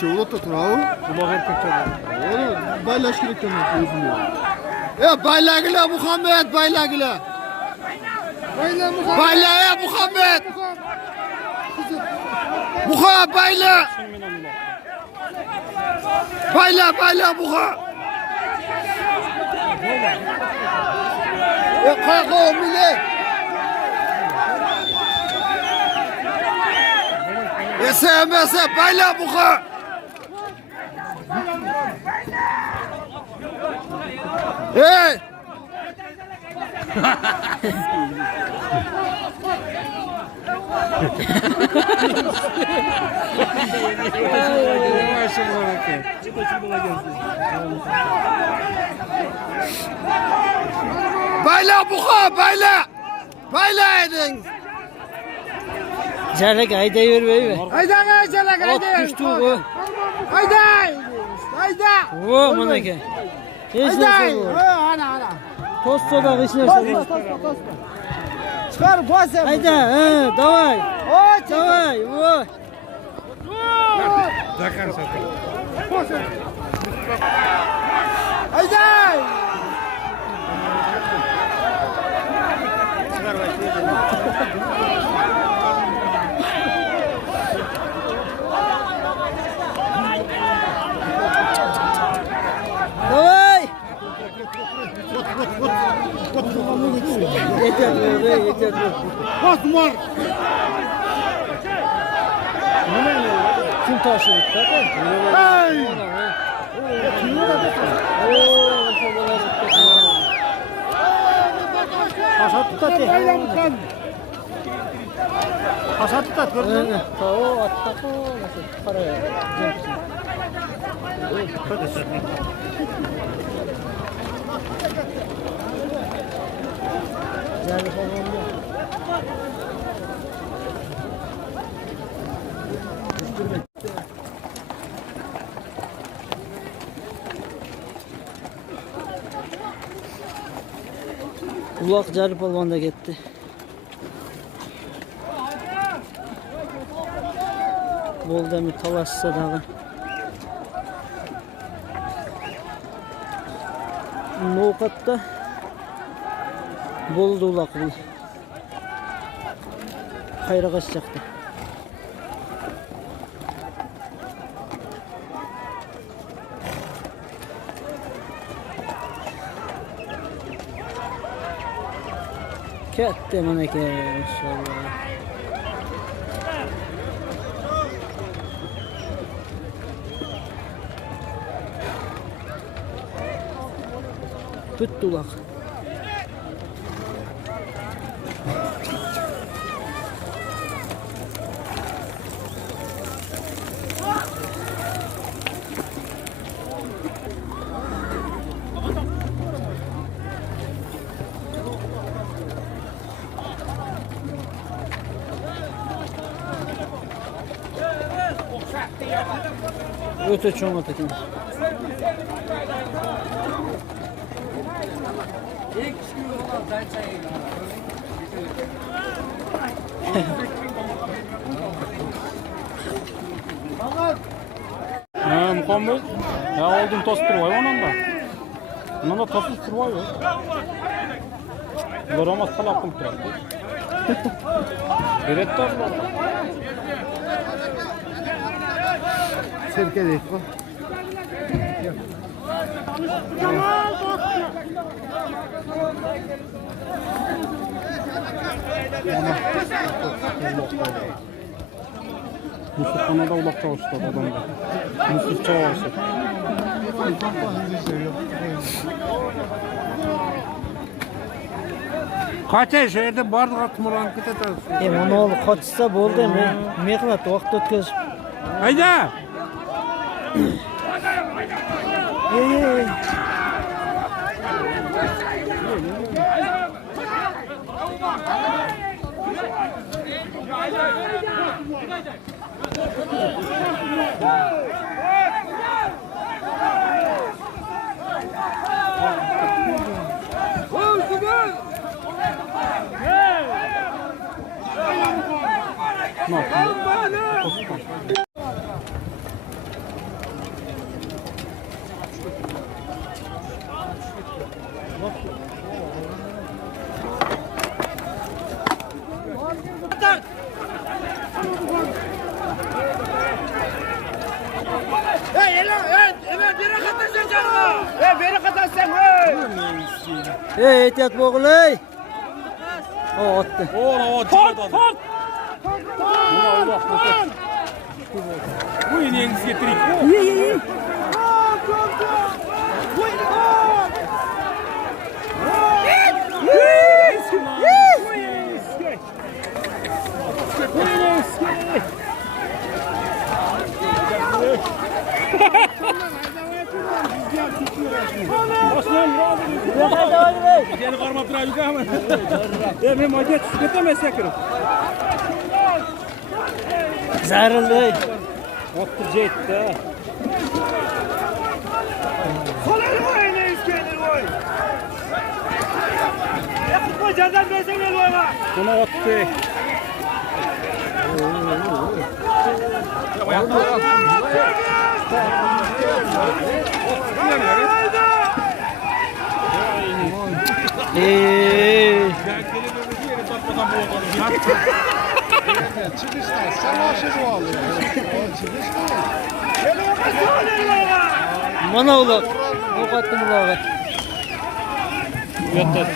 Çevrolet oturağım. Ulak erkek çalıyor. Oğlum baylaş gerekten özünü. Bayla gile Muhammed, bayla gile. Bayla Muhammed. Bayla ya Muhammed. Muha bayla. Bayla Muha. Kalk millet. Yese bayla Muha. Hey! Bayla buha bayla. Bayla edin. Jalak hayda yürüyor. Hayda jalak hayda. Düştü bu. Hayda. Hayda. O manake. Hayda. Ana. Tosto da kışına Çıkar bas. Hayda, davay. Davay. O. Zakar satır. Hayda. Davay. Yeter. Basmar. Kim taşıdı? Hey. Hasat tutat. Hasat tutat gördün mü? O attak o nasıl paraya. Geldi falan. Ulak Cari Palvan da gitti. Bol demir talaşsa dağı. Nokatta bol da ulak bul. Hayra kaçacaktı. Katta manake inşallah. Püttulak. Öte çoğun ötekin. Muhammed. Ya oldum tost turvay onun da. Onun da tost turvay yok. Loramaz falan kultur. Direttor var. Serke değil bu. Yusuf Kanada ulak çalıştı adamda. Yusuf Çavaşı. Kaç ay şehirde bardak atmadan kıta Onu ol kaçsa boldu mu? Mehmet vaqt o'tkazib. Hayda! Ehtiyat bo'g'il ey. Otdi. Oğlum o çıkardı. Buna Allah kurtar. Bu ineğiniz getirin. Osman razı. Gel karma tıra yükama. Ya ben maket çıkartamaz yakırım. Zaril ey. Ottur jetti. Buna ottu. Çıkışlar, sen aşırı alıyor. Çıkışlar. Mana ular. O'qatdim ularga. Bu yoqda